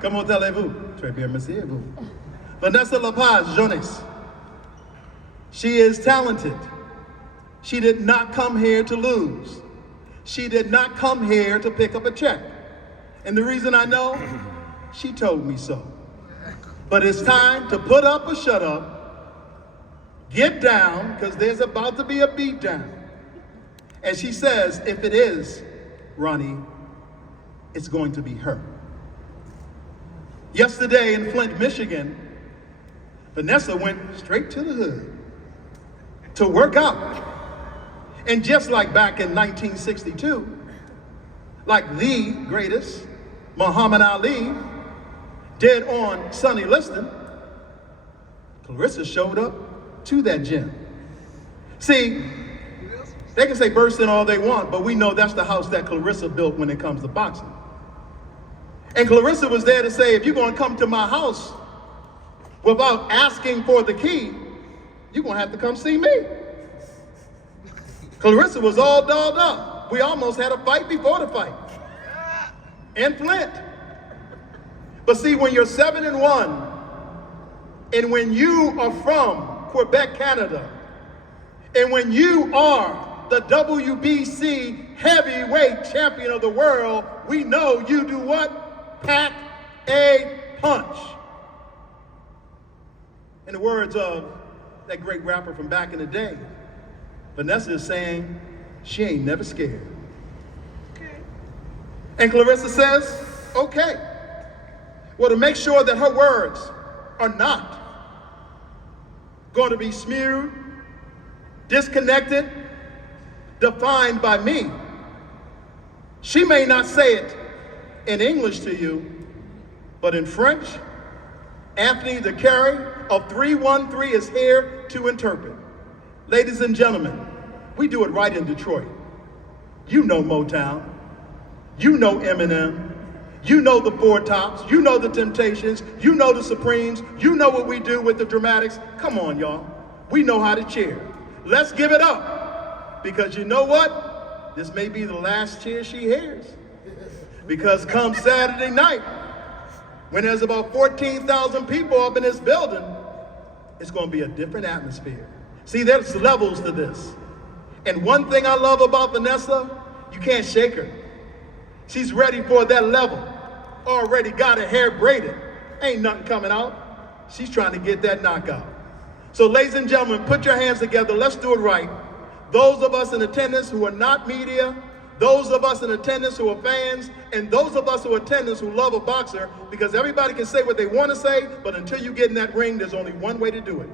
Comment allez-vous? Très bien, merci, et vous? Vanessa Joanisse. She is talented. She did not come here to lose. She did not come here to pick up a check. And the reason I know, she told me so. But it's time to put up or shut up, get down, because there's about to be a beat down. And she says, if it is Ronnie, it's going to be her. Yesterday in Flint, Michigan, Vanessa went straight to the hood to work out. And just like back in 1962, like the greatest, Muhammad Ali, dead on Sonny Liston, Claressa showed up to that gym. See, they can say burst in all they want, but we know that's the house that Claressa built when it comes to boxing. And Claressa was there to say, if you're going to come to my house without asking for the key, you're going to have to come see me. Claressa was all dolled up. We almost had a fight before the fight in Flint. But see, when you're 7-1, and when you are from Quebec, Canada, and when you are the WBC heavyweight champion of the world, we know you do what? Pack a punch. In the words of that great rapper from back in the day, Vanessa is saying she ain't never scared. Okay. And Claressa says, okay. Well, to make sure that her words are not going to be smeared, disconnected, defined by me, she may not say it in English to you, but in French, Anthony the Carry of 313 is here to interpret. Ladies and gentlemen, we do it right in Detroit. You know Motown, you know Eminem, you know the Four Tops, you know the Temptations, you know the Supremes, you know what we do with the Dramatics. Come on, y'all. We know how to cheer. Let's give it up, because you know what? This may be the last cheer she hears. Because come Saturday night, when there's about 14,000 people up in this building, it's going to be a different atmosphere. See, there's levels to this. And one thing I love about Vanessa, you can't shake her. She's ready for that level. Already got her hair braided. Ain't nothing coming out. She's trying to get that knockout. So ladies and gentlemen, put your hands together. Let's do it right. Those of us in attendance who are not media, those of us in attendance who are fans, and those of us who are attendance who love a boxer, because everybody can say what they want to say, but until you get in that ring, there's only one way to do it.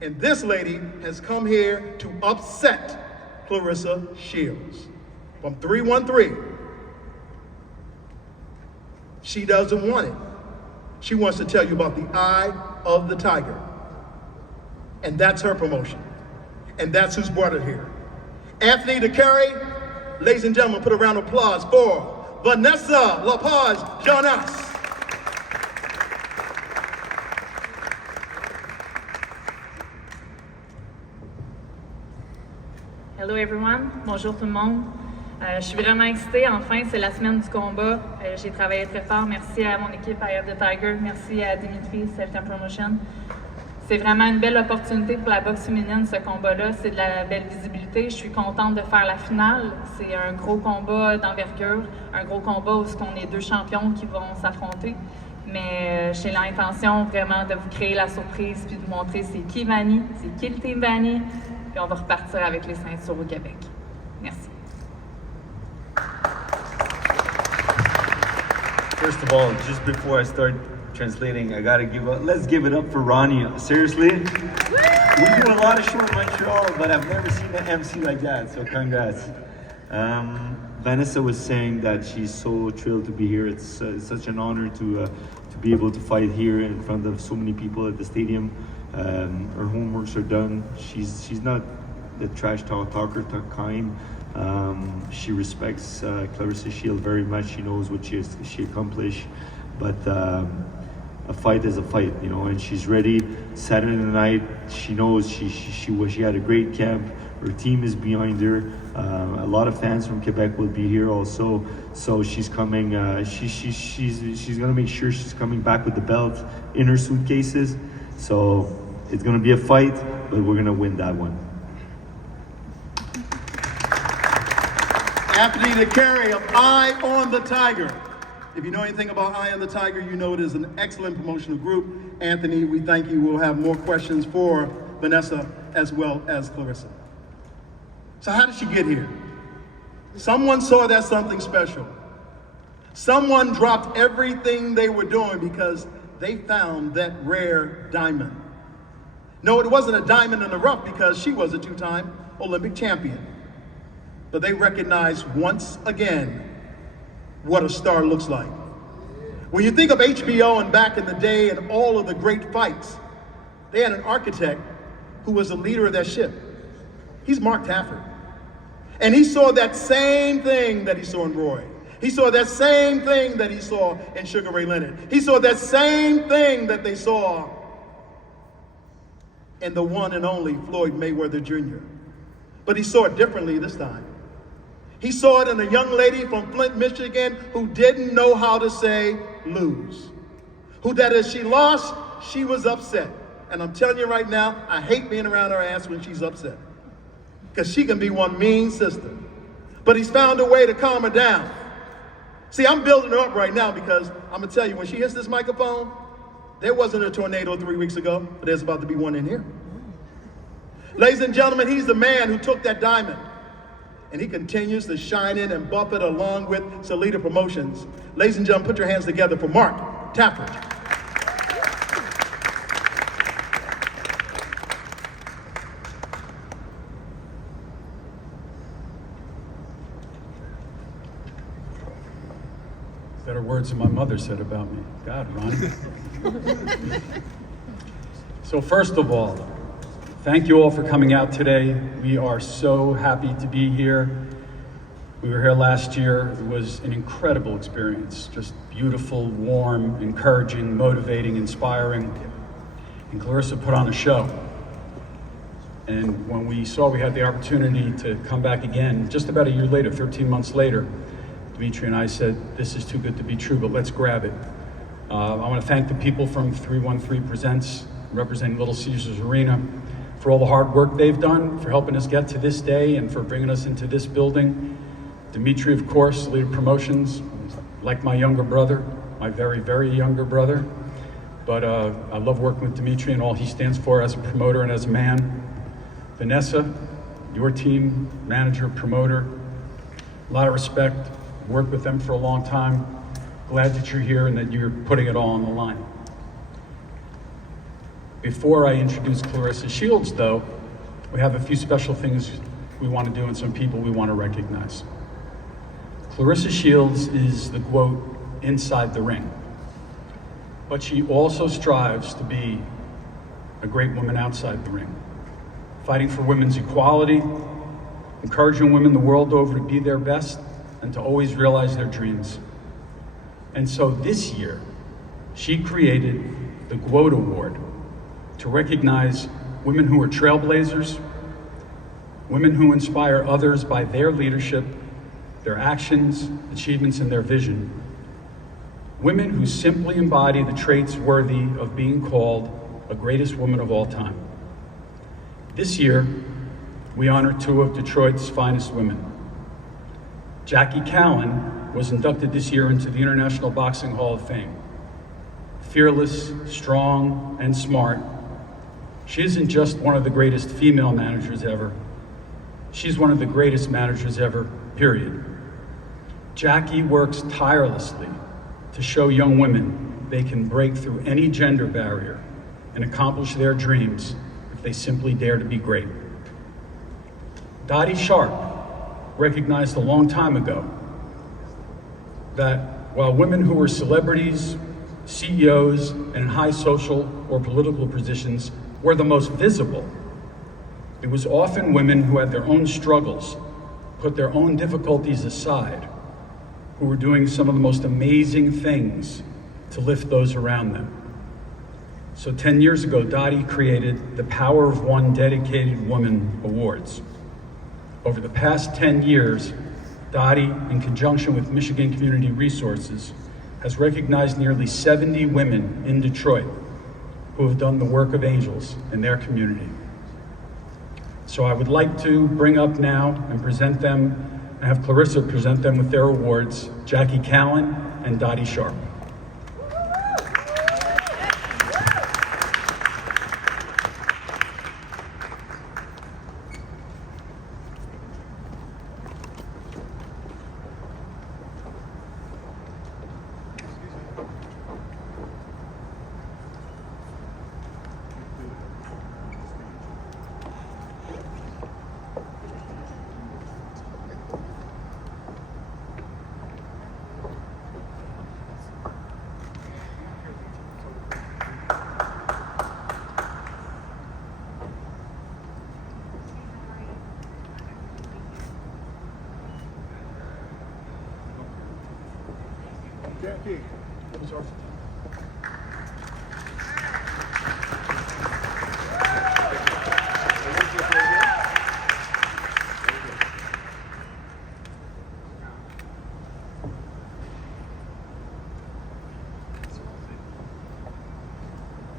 And this lady has come here to upset Claressa Shields from 313. She doesn't want it. She wants to tell you about the eye of the tiger. And that's her promotion. And that's who's brought her here. Anthony the Carry, ladies and gentlemen, put a round of applause for Vanessa Joanisse. Hello everyone, bonjour tout le monde. Je suis vraiment excitée, enfin c'est la semaine du combat. J'ai travaillé très fort, merci à mon équipe Eye of the Tiger, merci à Dimitri, Self-Time Promotion. C'est vraiment une belle opportunité pour la boxe féminine, ce combat-là, c'est de la belle visibilité. Je suis contente de faire la finale, c'est un gros combat d'envergure, un gros combat où on est deux champions qui vont s'affronter. Mais j'ai l'intention vraiment de vous créer la surprise puis de vous montrer c'est qui Vanny, c'est qui le team Vanny, puis on va repartir avec les ceintures au Québec. Merci. First of all, just before I start translating, I gotta let's give it up for Ronnie. Seriously, we do a lot of show in Montreal, but I've never seen an MC like that, so congrats. Vanessa was saying that she's so thrilled to be here. It's such an honor to be able to fight here in front of so many people at the stadium. Her homeworks are done. She's not the trash talker kind. She respects Claressa Shields very much. She knows what she accomplished, but a fight is a fight, you know, and she's ready. Saturday night, she knows she had a great camp, Her team is behind her. A lot of fans from Quebec will be here also. So she's coming. She's gonna make sure she's coming back with the belt in her suitcases. So it's gonna be a fight, but we're gonna win that one. Anthony DeCarey of Eye on the Tiger. If you know anything about Eye on the Tiger, you know it is an excellent promotional group. Anthony, we thank you. We'll have more questions for Vanessa as well as Claressa. So how did she get here? Someone saw that something special. Someone dropped everything they were doing because they found that rare diamond. No, it wasn't a diamond in the rough because she was a two-time Olympic champion. But they recognized once again what a star looks like. When you think of HBO and back in the day and all of the great fights, they had an architect who was the leader of that ship. He's Mark Tafford. And he saw that same thing that he saw in Roy. He saw that same thing that he saw in Sugar Ray Leonard. He saw that same thing that they saw in the one and only Floyd Mayweather Jr. But he saw it differently this time. He saw it in a young lady from Flint, Michigan, who didn't know how to say lose. Who that as she lost, she was upset. And I'm telling you right now, I hate being around her ass when she's upset. Because she can be one mean sister. But he's found a way to calm her down. See, I'm building her up right now because I'm gonna tell you, when she hits this microphone, there wasn't a tornado 3 weeks ago, but there's about to be one in here. Ladies and gentlemen, he's the man who took that diamond. And he continues to shine in and buff it along with Salida Promotions. Ladies and gentlemen, put your hands together for Mark Tafford. Better words than my mother said about me. God, Ronnie. So first of all, thank you all for coming out today. We are so happy to be here. We were here last year. It was an incredible experience. Just beautiful, warm, encouraging, motivating, inspiring. And Claressa put on a show. And when we saw we had the opportunity to come back again, just about a year later, 13 months later, Dimitri and I said, this is too good to be true, but let's grab it. I want to thank the people from 313 Presents, representing Little Caesars Arena, for all the hard work they've done, for helping us get to this day, and for bringing us into this building. Dimitri, of course, leader of promotions, like my younger brother, my very, very younger brother. But I love working with Dimitri and all he stands for as a promoter and as a man. Vanessa, your team, manager, promoter, a lot of respect. Worked with them for a long time. Glad that you're here and that you're putting it all on the line. Before I introduce Claressa Shields, though, we have a few special things we want to do and some people we want to recognize. Claressa Shields is the quote, inside the ring. But she also strives to be a great woman outside the ring, fighting for women's equality, encouraging women the world over to be their best, and to always realize their dreams. And so this year, she created the GWOAT Award to recognize women who are trailblazers, women who inspire others by their leadership, their actions, achievements, and their vision. Women who simply embody the traits worthy of being called a greatest woman of all time. This year, we honor two of Detroit's finest women. Jackie Cowan was inducted this year into the International Boxing Hall of Fame. Fearless, strong, and smart, she isn't just one of the greatest female managers ever. She's one of the greatest managers ever, period. Jackie works tirelessly to show young women they can break through any gender barrier and accomplish their dreams if they simply dare to be great. Dottie Sharp recognized a long time ago that while women who were celebrities, CEOs, and in high social or political positions were the most visible, it was often women who had their own struggles, put their own difficulties aside, who were doing some of the most amazing things to lift those around them. So 10 years ago, Dottie created the Power of One Dedicated Woman Awards. Over the past 10 years, Dottie, in conjunction with Michigan Community Resources, has recognized nearly 70 women in Detroit who have done the work of angels in their community. So I would like to bring up now and present them, and have Claressa present them with their awards, Jackie Callan and Dottie Sharp. Jackie.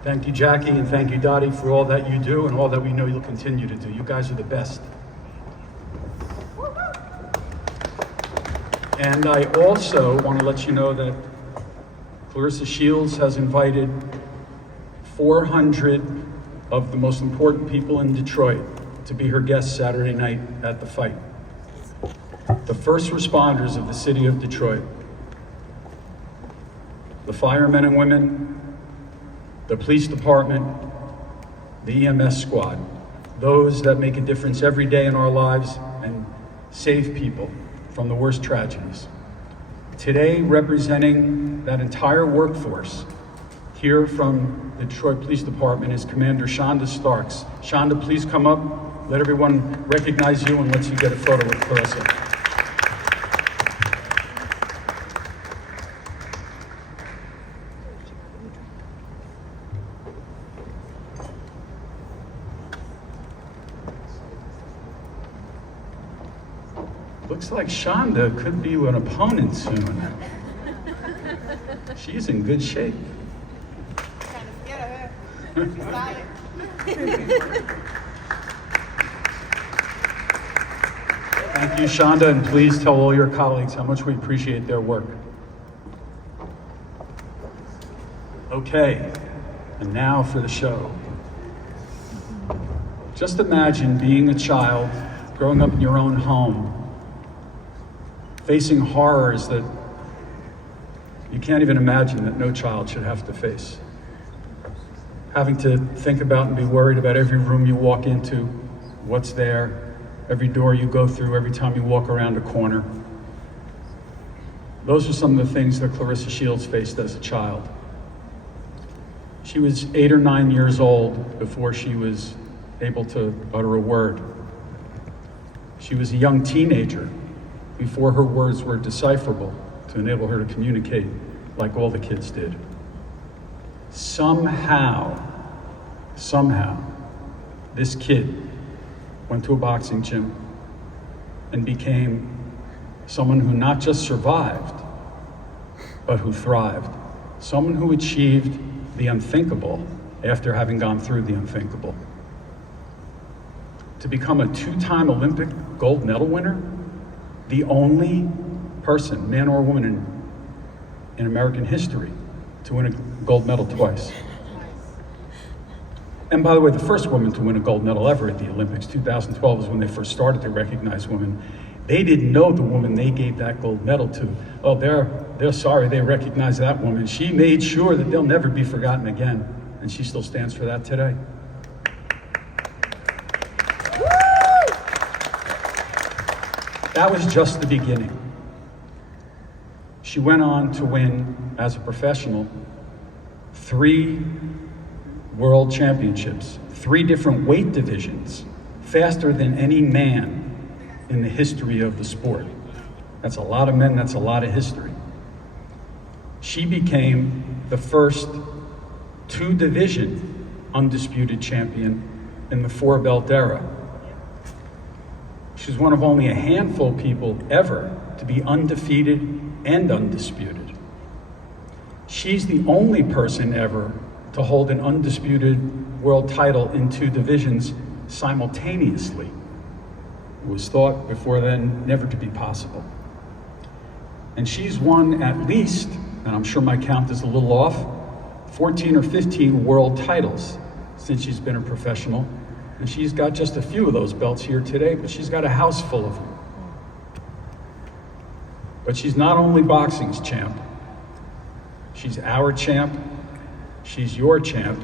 Thank you, Jackie, and thank you, Dottie, for all that you do and all that we know you'll continue to do. You guys are the best. And I also want to let you know that Claressa Shields has invited 400 of the most important people in Detroit to be her guests Saturday night at the fight. The first responders of the city of Detroit, the firemen and women, the police department, the EMS squad, those that make a difference every day in our lives and save people from the worst tragedies. Today, representing that entire workforce, here from the Detroit Police Department is Commander Shonda Starks. Shonda, please come up, let everyone recognize you, and let's you get a photo with Claressa. Looks like Shonda could be an opponent soon. She's in good shape. Kind of scared of her. Excited. Thank you, Shonda, and please tell all your colleagues how much we appreciate their work. Okay, and now for the show. Just imagine being a child, growing up in your own home, facing horrors that you can't even imagine that no child should have to face. Having to think about and be worried about every room you walk into, what's there, every door you go through, every time you walk around a corner. Those are some of the things that Claressa Shields faced as a child. She was 8 or 9 years old before she was able to utter a word. She was a young teenager before her words were decipherable to enable her to communicate like all the kids did. Somehow, this kid went to a boxing gym and became someone who not just survived, but who thrived. Someone who achieved the unthinkable after having gone through the unthinkable. To become a 2-time Olympic gold medal winner, the only person, man or woman, in American history to win a gold medal twice. And by the way, the first woman to win a gold medal ever at the Olympics, 2012, is when they first started to recognize women. They didn't know the woman they gave that gold medal to. Oh, they're sorry they recognized that woman. She made sure that they'll never be forgotten again, and she still stands for that today. That was just the beginning. She went on to win, as a professional, 3 world championships, 3 different weight divisions, faster than any man in the history of the sport. That's a lot of men, that's a lot of history. She became the first 2-division undisputed champion in the 4-belt era. She's one of only a handful of people ever to be undefeated and undisputed. She's the only person ever to hold an undisputed world title in 2 divisions simultaneously. It was thought before then never to be possible. And she's won at least, and I'm sure my count is a little off, 14 or 15 world titles since she's been a professional. And she's got just a few of those belts here today, but she's got a house full of them. But she's not only boxing's champ, she's our champ, she's your champ.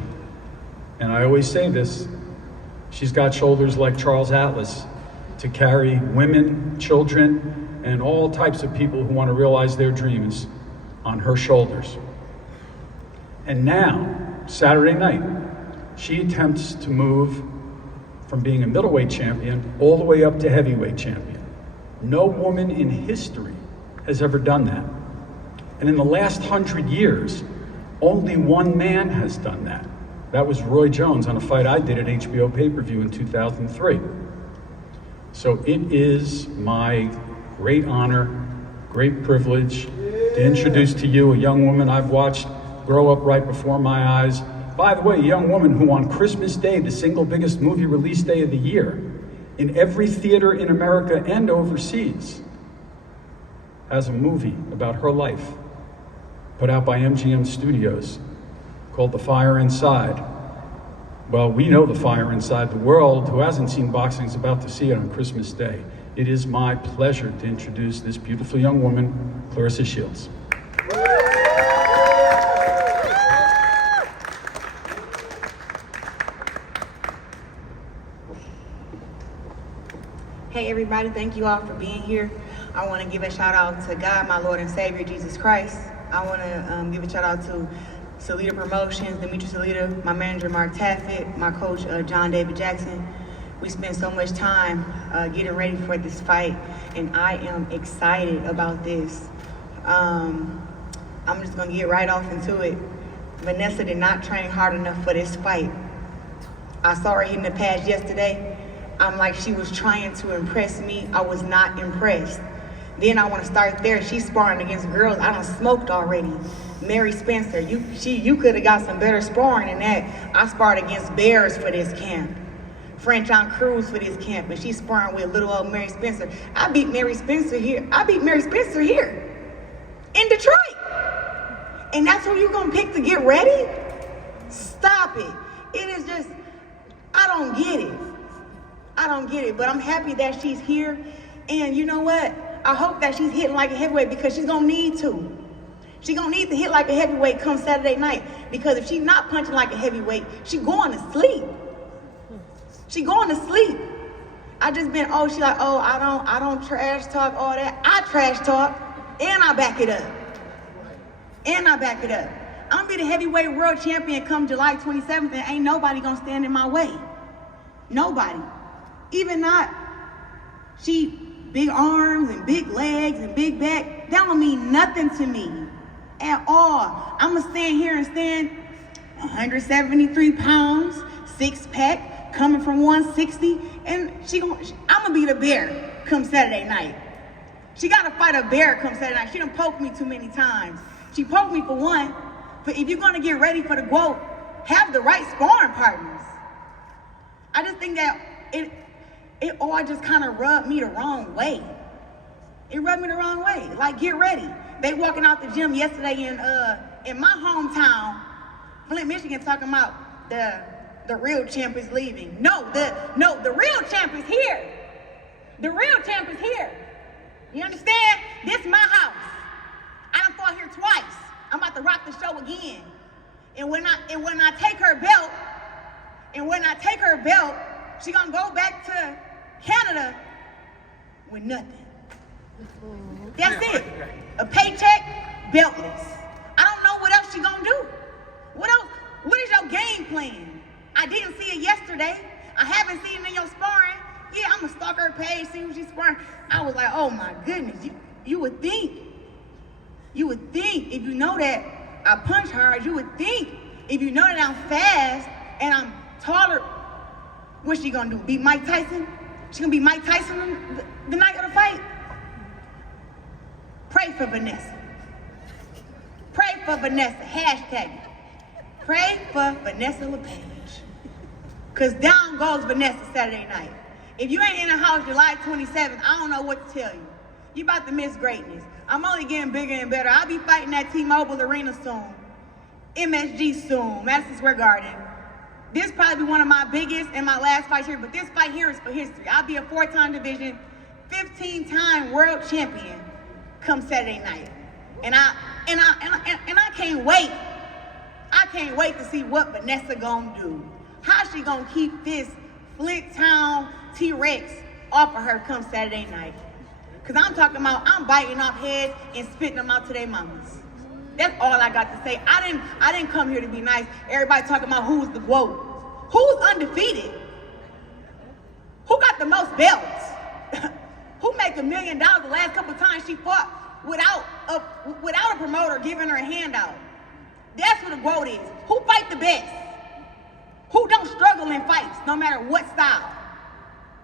And I always say this, she's got shoulders like Charles Atlas to carry women, children, and all types of people who want to realize their dreams on her shoulders. And now, Saturday night, she attempts to move from being a middleweight champion all the way up to heavyweight champion. No woman in history has ever done that. And in the last 100 years, only one man has done that. That was Roy Jones on a fight I did at HBO pay-per-view in 2003. So it is my great honor, great privilege to introduce to you a young woman I've watched grow up right before my eyes. By the way, a young woman who on Christmas Day, the single biggest movie release day of the year, in every theater in America and overseas, has a movie about her life put out by MGM Studios called The Fire Inside. Well, we know the fire inside. The world who hasn't seen boxing is about to see it on Christmas Day. It is my pleasure to introduce this beautiful young woman, Claressa Shields. Hey everybody, thank you all for being here. I want to give a shout out to God, my Lord and Savior, Jesus Christ. I want to give a shout out to Salita Promotions, Demetri Salita, my manager Mark Taffet, my coach John David Jackson. We spent so much time getting ready for this fight, and I am excited about this. I'm just going to get right off into it. Vanessa did not train hard enough for this fight. I saw her hitting the pads yesterday. I'm like, she was trying to impress me. I was not impressed. Then I want to start there. She's sparring against girls I done smoked already. Mary Spencer, you could have got some better sparring than that. I sparred against bears for this camp. Franchon Cruz for this camp, and she's sparring with little old Mary Spencer. I beat Mary Spencer here in Detroit. And that's who you're gonna pick to get ready? Stop it. It is just, I don't get it. But I'm happy that she's here. And you know what? I hope that she's hitting like a heavyweight, because she's gonna need to. She's gonna need to hit like a heavyweight come Saturday night, because if she's not punching like a heavyweight, she's going to sleep. I just been, she like, I don't trash talk, all that. I trash talk, and I back it up. I'm gonna be the heavyweight world champion come July 27th, and ain't nobody gonna stand in my way. Nobody. Even not, she big arms and big legs and big back, that don't mean nothing to me at all. I'm gonna stand here and stand 173 pounds, 6-pack, coming from 160, and I'm gonna be the bear come Saturday night. She gotta fight a bear come Saturday night. She done poked me too many times. She poked me for one, but if you're gonna get ready for the GOAT, have the right sparring partners. I just think that it all just kind of rubbed me the wrong way. It rubbed me the wrong way. Like, get ready. They walking out the gym yesterday in my hometown, Flint, Michigan, talking about the real champ is leaving. No, the real champ is here. The real champ is here. You understand? This is my house. I done fought here twice. I'm about to rock the show again. And when I take her belt, she gonna go back to Canada with nothing. That's it. A paycheck, beltless. I don't know what else she gonna do. What else? What is your game plan? I didn't see it yesterday. I haven't seen it in your sparring. Yeah, I'm gonna stalk her page, see who she's sparring. I was like, oh my goodness. You would think if you know that I punch hard, you would think if you know that I'm fast and I'm taller, what's she gonna do? Beat Mike Tyson? She's gonna be Mike Tyson the night of the fight. Pray for Vanessa. Pray for Vanessa. Hashtag it. Pray for Vanessa LePage. Cause down goes Vanessa Saturday night. If you ain't in the house July 27th, I don't know what to tell you. You about to miss greatness. I'm only getting bigger and better. I'll be fighting at T-Mobile Arena soon. MSG soon, Madison Square Garden. This probably be one of my biggest and my last fights here, but this fight here is for history. I'll be a 4-time division, 15-time world champion come Saturday night. And I can't wait. I can't wait to see what Vanessa gonna do. How she gonna keep this Flint Town T-Rex off of her come Saturday night. Cause I'm talking about, I'm biting off heads and spitting them out to their mamas. That's all I got to say. I didn't come here to be nice. Everybody talking about who's the GOAT. Who's undefeated? Who got the most belts? Who made $1 million the last couple of times she fought without a promoter giving her a handout? That's what the GOAT is. Who fight the best? Who don't struggle in fights, no matter what style?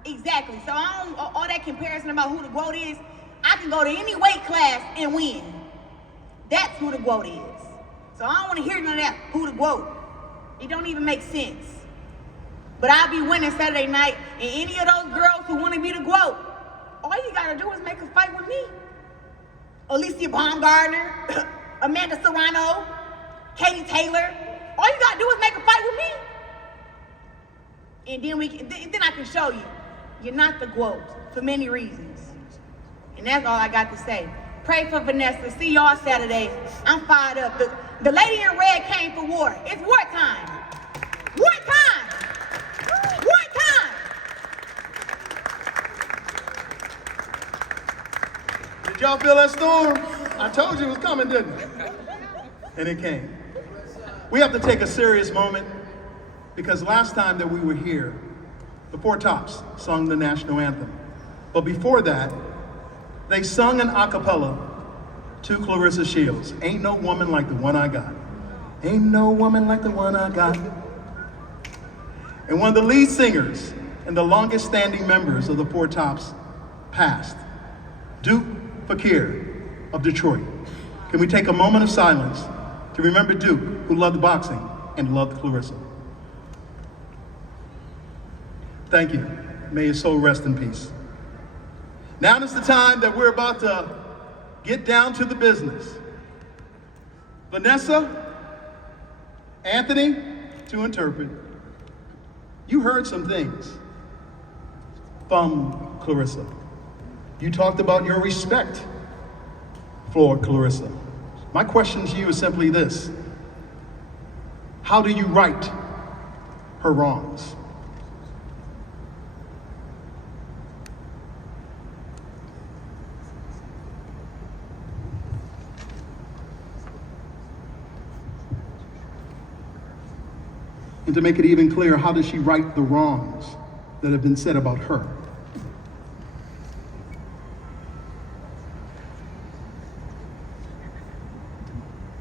Exactly. So all that comparison about who the GOAT is, I can go to any weight class and win. That's who the GOAT is. So I don't want to hear none of that, who the GOAT. It don't even make sense. But I'll be winning Saturday night, and any of those girls who want to be the GOAT, all you got to do is make a fight with me. Alicia Baumgartner, Amanda Serrano, Katie Taylor. All you got to do is make a fight with me. And then I can show you, you're not the GOAT for many reasons. And that's all I got to say. Pray for Vanessa. See y'all Saturday. I'm fired up. The lady in red came for war. It's wartime. Wartime. Wartime. Did y'all feel that storm? I told you it was coming, didn't it? And it came. We have to take a serious moment because last time that we were here, the Four Tops sung the national anthem. But before that, they sung an a cappella to Claressa Shields. Ain't no woman like the one I got. Ain't no woman like the one I got. And one of the lead singers and the longest standing members of the Four Tops passed, Duke Fakir of Detroit. Can we take a moment of silence to remember Duke, who loved boxing and loved Claressa? Thank you. May his soul rest in peace. Now is the time that we're about to get down to the business. Vanessa, Anthony, to interpret. You heard some things from Claressa. You talked about your respect for Claressa. My question to you is simply this: how do you right her wrongs? And to make it even clearer, how does she right the wrongs that have been said about her?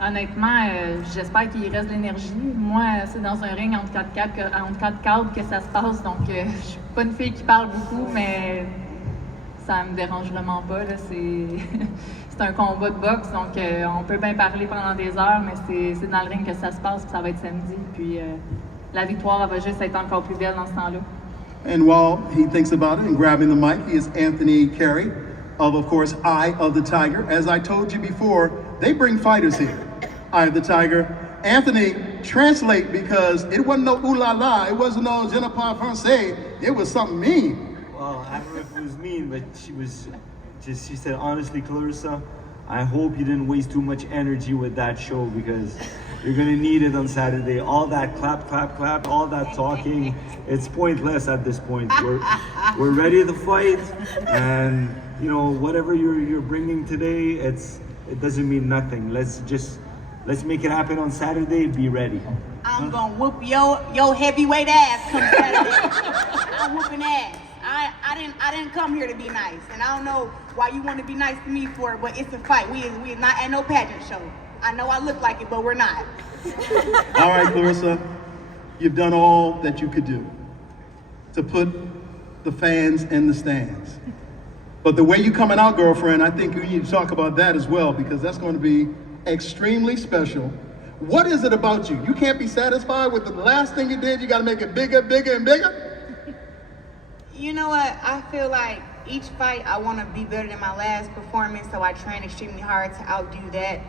Honnêtement, j'espère qu'il reste de l'énergie. Moi, c'est dans un ring entre quatre cadres que ça se passe, donc je suis pas une fille qui parle beaucoup, mais ça me dérange vraiment pas. Là. C'est un combat de boxe, donc on peut bien parler pendant des heures, mais c'est dans le ring que ça se passe, puis ça va être samedi, puis la victoire elle va juste être encore plus belle dans ce temps-là. And while he thinks about it and grabbing the mic, he is Anthony Carey of course, Eye of the Tiger. As I told you before, they bring fighters here. Eye of the Tiger. Anthony, translate, because it wasn't no ooh la la, it wasn't no je ne parle français, it was something mean. Well, I don't know if it was mean, but she said, honestly, Claressa, I hope you didn't waste too much energy with that show because you're gonna need it on Saturday. All that clap, clap, clap, all that talking, it's pointless at this point. We're ready to fight, and you know, whatever you're bringing today, it doesn't mean nothing. Let's make it happen on Saturday. Be ready. I'm gonna whoop your heavyweight ass come Saturday. I'm whooping ass. I didn't come here to be nice, and I don't know why you want to be nice to me for it, but it's a fight. We is not at no pageant show. I know I look like it, but we're not. All right, Claressa, you've done all that you could do to put the fans in the stands. But the way you coming out, girlfriend, I think we need to talk about that as well, because that's going to be extremely special. What is it about you? You can't be satisfied with the last thing you did. You got to make it bigger, bigger, and bigger? You know what? I feel like each fight I want to be better than my last performance, so I train extremely hard to outdo that,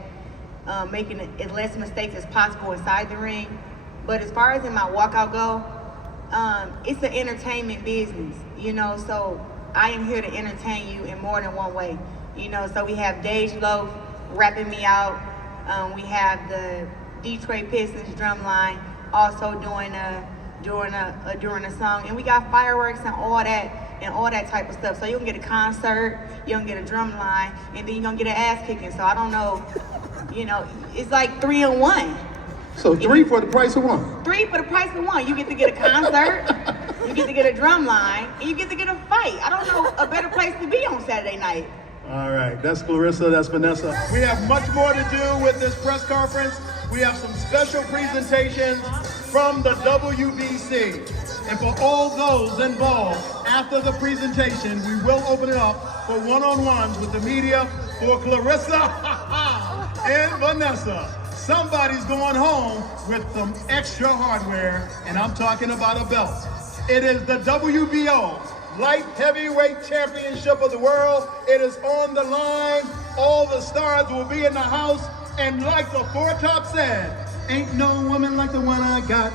making as less mistakes as possible inside the ring. But as far as in my walkout go, it's an entertainment business, you know, so I am here to entertain you in more than one way. You know, so we have Dej Loaf rapping me out. We have the Detroit Pistons drum line also doing a song, and we got fireworks and all that type of stuff. So you're gonna get a concert, you're gonna get a drum line, and then you're gonna get an ass kicking. So I don't know, you know, it's like 3 in 1. So 3 for the price of 1. 3 for the price of 1. You get to get a concert, you get to get a drum line, and you get to get a fight. I don't know a better place to be on Saturday night. All right, that's Claressa, that's Vanessa. We have much more to do with this press conference. We have some special presentations from the WBC. And for all those involved, after the presentation, we will open it up for one-on-ones with the media for Claressa and Vanessa. Somebody's going home with some extra hardware, and I'm talking about a belt. It is the WBO Light Heavyweight Championship of the world. It is on the line. All the stars will be in the house. And like the Four Top said, ain't no woman like the one I got.